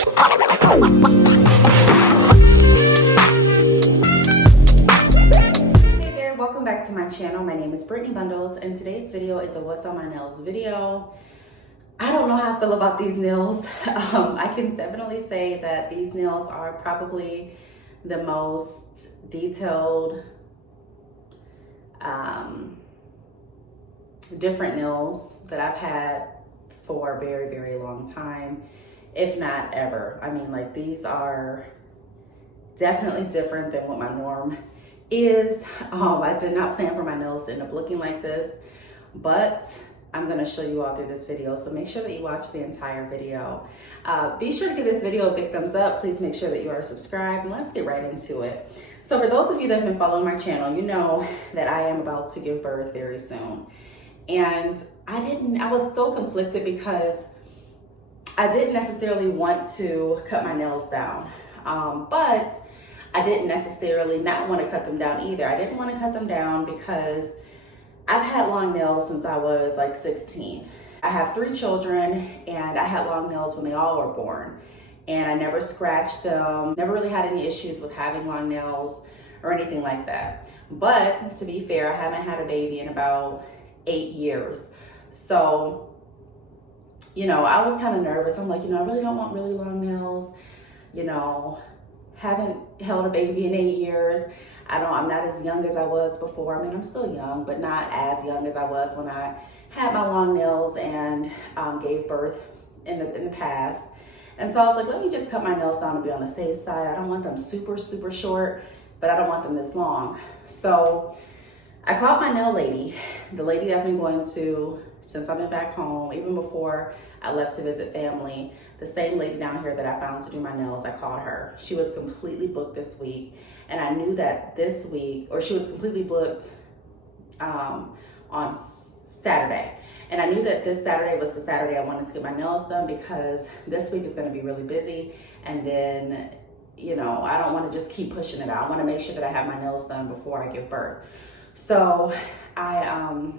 Hey there, welcome back to my channel. My name is Brittany Bundles, and today's video is a what's on my nails video. I don't know how I feel about these nails. I can definitely say that these nails are probably the most detailed, different nails that I've had for a very, very long time, if not ever. I mean, like, these are definitely different than what my norm is. I did not plan for my nails to end up looking like this, but I'm gonna show you all through this video, so make sure that you watch the entire video. Be sure to give this video a big thumbs up. Please make sure that you are subscribed, and let's get right into it. So for those of you that have been following my channel, you know that I am about to give birth very soon. And I was so conflicted because I didn't necessarily want to cut my nails down, but I didn't necessarily not want to cut them down either. I didn't want to cut them down because I've had long nails since I was like 16. I have 3 children, and I had long nails when they all were born. And I never scratched them, never really had any issues with having long nails or anything like that. But to be fair, I haven't had a baby in about 8 years. So, you know, I was kind of nervous. I'm like, you know, I really don't want really long nails. You know, haven't held a baby in 8 years. I'm not as young as I was before. I mean, I'm still young, but not as young as I was when I had my long nails and gave birth in the past. And so I was like, let me just cut my nails down and be on the safe side. I don't want them super, super short, but I don't want them this long. So I called my nail lady, the lady that I've been going to since I've been back home, even before I left to visit family. The same lady down here that I found to do my nails, I called her. She was completely booked this week. And I knew that this week, or she was completely booked on Saturday. And I knew that this Saturday was the Saturday I wanted to get my nails done, because this week is gonna be really busy. And then, you know, I don't wanna just keep pushing it out. I wanna make sure that I have my nails done before I give birth. So I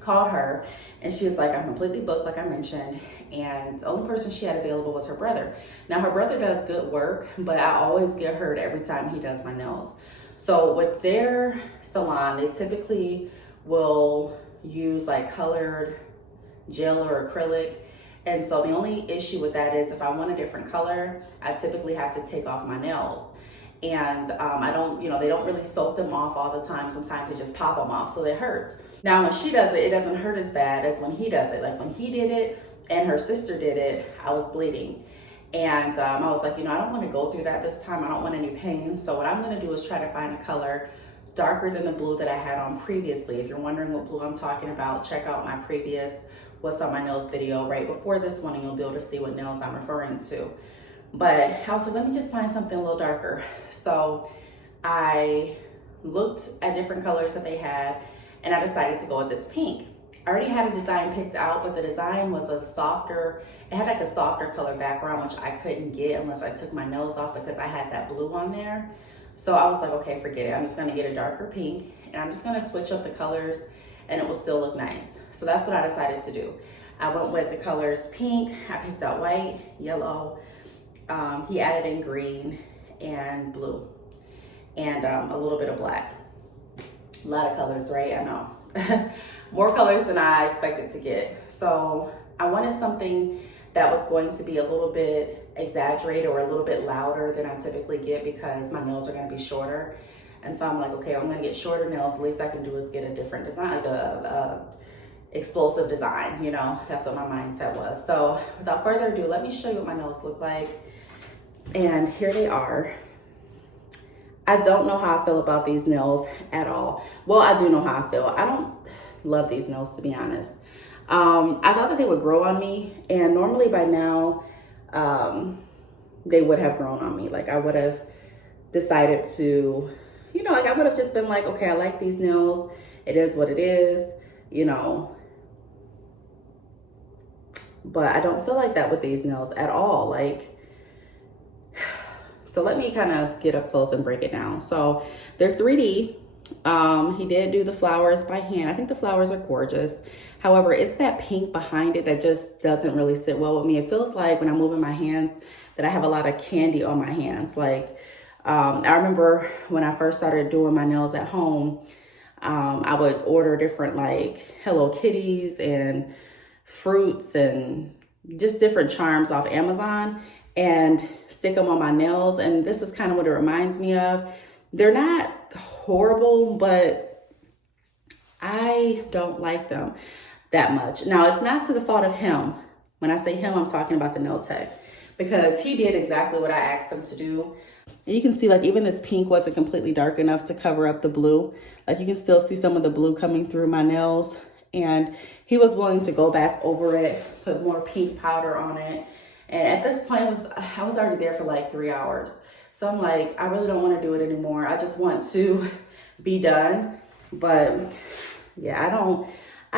called her, and she was like, I'm completely booked, like I mentioned, and the only person she had available was her brother. Now, her brother does good work, but I always get hurt every time he does my nails. So with their salon, they typically will use like colored gel or acrylic. And so the only issue with that is if I want a different color, I typically have to take off my nails. And I don't, you know, they don't really soak them off all the time. Sometimes they just pop them off, so it hurts. Now, when she does it, it doesn't hurt as bad as when he does it. Like when he did it and her sister did it, I was bleeding. And I was like, you know, I don't want to go through that this time. I don't want any pain. So what I'm going to do is try to find a color darker than the blue that I had on previously. If you're wondering what blue I'm talking about, check out my previous What's on My Nails video right before this one, and you'll be able to see what nails I'm referring to. But I was like, let me just find something a little darker. So I looked at different colors that they had, and I decided to go with this pink. I already had a design picked out, but the design was a softer, it had like a softer color background, which I couldn't get unless I took my nails off because I had that blue on there. So I was like, okay, forget it. I'm just gonna get a darker pink, and I'm just gonna switch up the colors, and it will still look nice. So that's what I decided to do. I went with the colors pink. I picked out white, yellow. He added in green and blue, and a little bit of black. A lot of colors, right? I know. More colors than I expected to get. So I wanted something that was going to be a little bit exaggerated or a little bit louder than I typically get, because my nails are going to be shorter. And so I'm like, okay, I'm going to get shorter nails. The least I can do is get a different design, like a explosive design, you know. That's what my mindset was. So without further ado, let me show you what my nails look like. And here they are. I don't know how I feel about these nails at all. Well, I do know how I feel. I don't love these nails, to be honest. I thought that they would grow on me, and normally by now they would have grown on me. Like I would have decided to, you know, like I would have just been like, okay, I like these nails. It is what it is, you know. But I don't feel like that with these nails at all. Like, so let me kind of get up close and break it down. So they're 3D. He did do the flowers by hand. I think the flowers are gorgeous. However, it's that pink behind it that just doesn't really sit well with me. It feels like when I'm moving my hands that I have a lot of candy on my hands. Like, I remember when I first started doing my nails at home, I would order different like Hello Kitties and fruits and just different charms off Amazon and stick them on my nails. And this is kind of what it reminds me of. They're not horrible, but I don't like them that much. Now, it's not to the fault of him. When I say him, I'm talking about the nail tech, because he did exactly what I asked him to do. And you can see like even this pink wasn't completely dark enough to cover up the blue. Like you can still see some of the blue coming through my nails. And he was willing to go back over it, put more pink powder on it. And at this point, I was already there for like 3 hours. So I'm like, I really don't want to do it anymore. I just want to be done. But yeah, I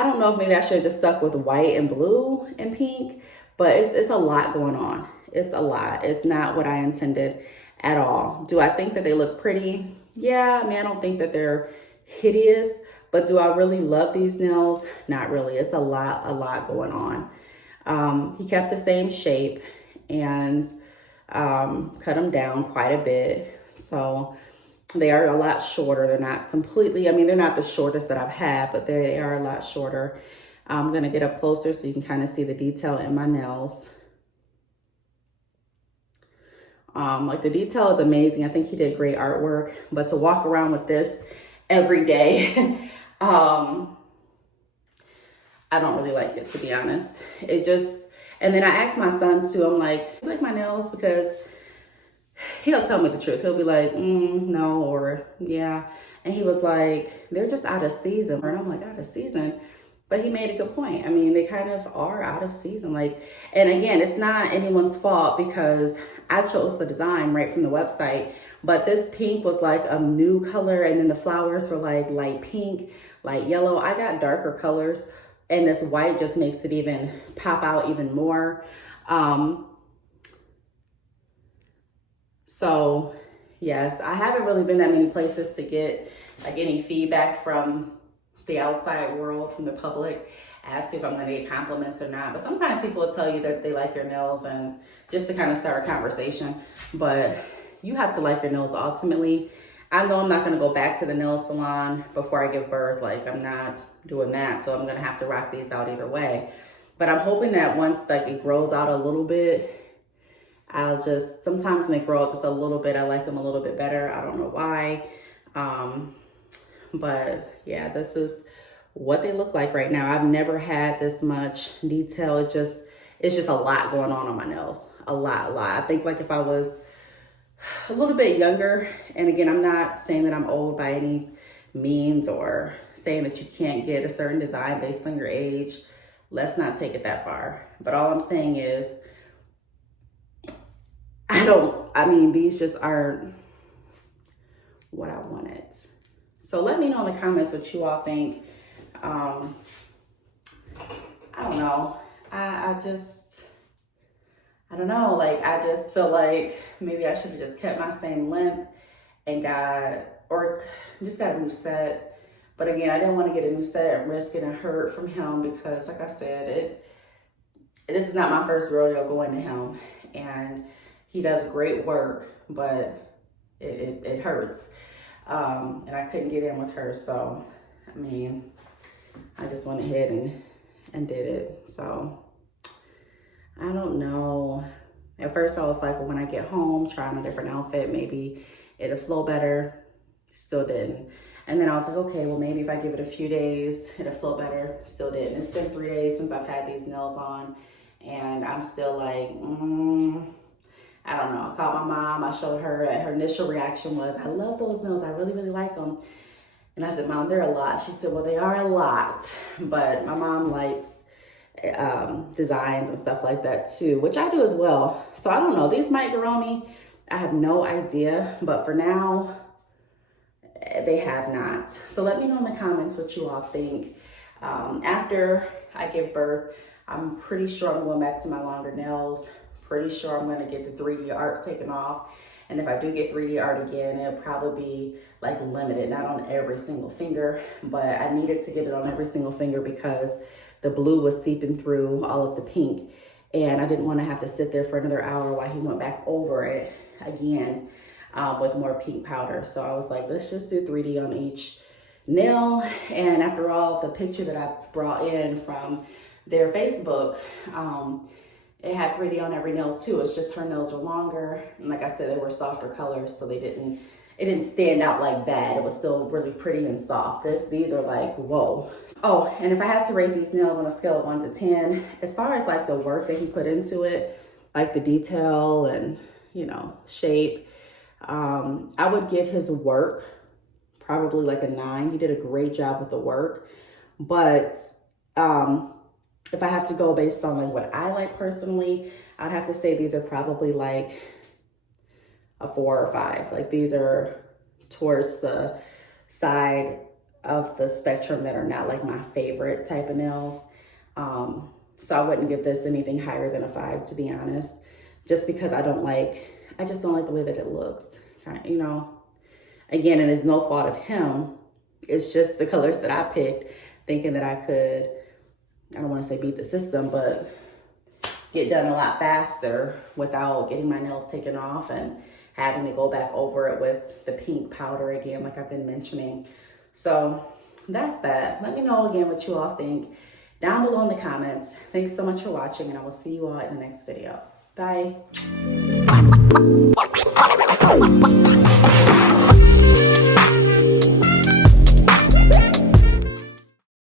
don't know if maybe I should have just stuck with white and blue and pink, but it's a lot going on. It's a lot. It's not what I intended at all. Do I think that they look pretty? Yeah, I mean, I don't think that they're hideous, but do I really love these nails? Not really. It's a lot going on. He kept the same shape and cut them down quite a bit. So they are a lot shorter. They're not completely, I mean, they're not the shortest that I've had, but they are a lot shorter. I'm gonna get up closer so you can kind of see the detail in my nails. Like the detail is amazing. I think he did great artwork, but to walk around with this every day, I don't really like it, to be honest. And then I asked my son too, I'm like, you like my nails? Because he'll tell me the truth. He'll be like, no, or yeah. And he was like, they're just out of season. And I'm like, out of season? But he made a good point. I mean, they kind of are out of season. Like, and again, it's not anyone's fault because I chose the design right from the website. But this pink was like a new color, and then the flowers were like light pink, light yellow. I got darker colors, and this white just makes it even pop out even more. So yes, I haven't really been that many places to get like any feedback from the outside world, from the public, as to if I'm going to get compliments or not. But sometimes people will tell you that they like your nails, and just to kind of start a conversation. But you have to like your nails ultimately. I know I'm not going to go back to the nail salon before I give birth. Like, I'm not doing that. So I'm going to have to rock these out either way. But I'm hoping that once like it grows out a little bit, sometimes when they grow out just a little bit, I like them a little bit better. I don't know why. But yeah, this is what they look like right now. I've never had this much detail. It's just a lot going on my nails. A lot. I think like if I was a little bit younger, and again, I'm not saying that I'm old by any means or saying that you can't get a certain design based on your age. Let's not take it that far. But all I'm saying is, these just aren't what I wanted. So let me know in the comments what you all think. I don't know. I don't know. Like, I just feel like maybe I should have just kept my same length and just got a new set. But again, I didn't want to get a new set and risk getting hurt from him because, like I said, this is not my first rodeo going to him. And he does great work, but it hurts. And I couldn't get in with her. So, I mean, I just went ahead and did it. So, I don't know. At first I was like, well, when I get home, try on a different outfit, maybe it'll flow better. Still didn't. And then I was like, okay, well, maybe if I give it a few days, it'll flow better. Still didn't. It's been 3 days since I've had these nails on, and I'm still like, I don't know. I called my mom. I showed her. Her initial reaction was, I love those nails. I really, really like them. And I said, Mom, they're a lot. She said, well, they are a lot. But my mom likes designs and stuff like that too, which I do as well. So I don't know. These might grow on me. I have no idea. But for now, they have not. So let me know in the comments what you all think. After I give birth, I'm pretty sure I'm going back to my longer nails. Pretty sure I'm going to get the 3D art taken off. And if I do get 3D art again, it'll probably be like limited, not on every single finger, but I needed to get it on every single finger because the blue was seeping through all of the pink. And I didn't want to have to sit there for another hour while he went back over it again with more pink powder. So I was like, let's just do 3D on each nail. And after all, the picture that I brought in from their Facebook, it had 3D on every nail too. It's just her nails are longer. And like I said, they were softer colors, so it didn't stand out like that. It was still really pretty and soft. These are like, whoa. Oh, and if I had to rate these nails on a scale of 1 to 10, as far as like the work that he put into it, like the detail and, you know, shape, I would give his work probably like a 9. He did a great job with the work. But if I have to go based on like what I like personally, I'd have to say these are probably like a 4 or 5. Like these are towards the side of the spectrum that are not like my favorite type of nails. So I wouldn't give this anything higher than a 5, to be honest, just because I just don't like the way that it looks, you know. Again, and it's no fault of him. It's just the colors that I picked, thinking that I could, I don't want to say beat the system, but get done a lot faster without getting my nails taken off and having to go back over it with the pink powder again, like I've been mentioning. So that's that. Let me know again what you all think down below in the comments. Thanks so much for watching, and I will see you all in the next video. Bye.